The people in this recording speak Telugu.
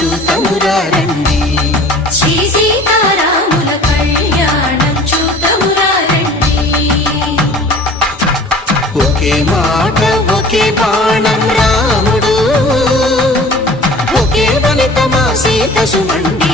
చూతమురా రండి. శ్రీ సీతారాముల కళ్యాణం చూతమురా రండి. ఒకే మాట ఒకే బాణం రాముడు, ఒకే వనిత మా సీత సుమండి.